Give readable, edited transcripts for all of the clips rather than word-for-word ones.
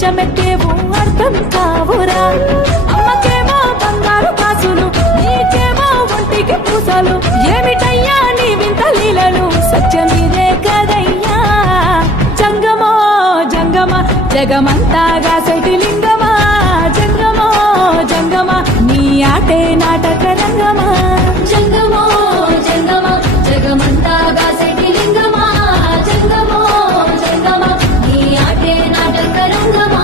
బిచ్చమెత్తేవు అర్థం కావురా. అమ్మకేమో బంగారు కాసులు, నీకేమో ఒంటికి పూసలు, ఏమిటయ్యా నీ వింత లీలలు, సత్యమిదే కదయ్యా. జంగమో జంగమ జగమంతాగా శటిలింగమా, జంగమో జంగమ నీ ఆటే నాటక రంగమా. జంగమో జంగమ జగమంతాగా శటిలింగమా, జంగమో జంగమ నీ ఆటే నాటక రంగమా.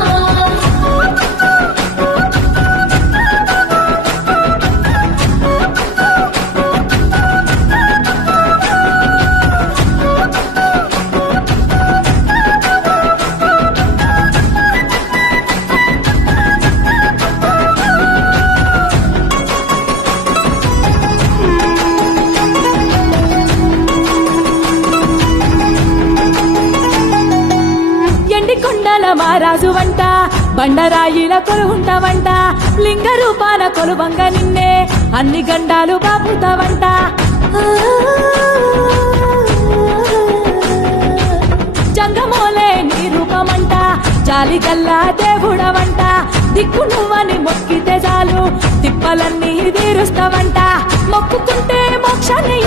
ఎండి కొండల మారాజు వంట, బండరాయిల కొలువుంటవంట, లింగ రూపాన కొలువంగ నిన్నే అన్ని గండాలు బాపుతావంట. జంగమోలే నీ రూపమంట, జాలిగల్లా దేవుడవంట, దిక్కు నువ్వని మొక్కితే చాలు తిప్పలన్నీ తీరుస్తావంట. మొక్కుకుంటే మోక్షాన్ని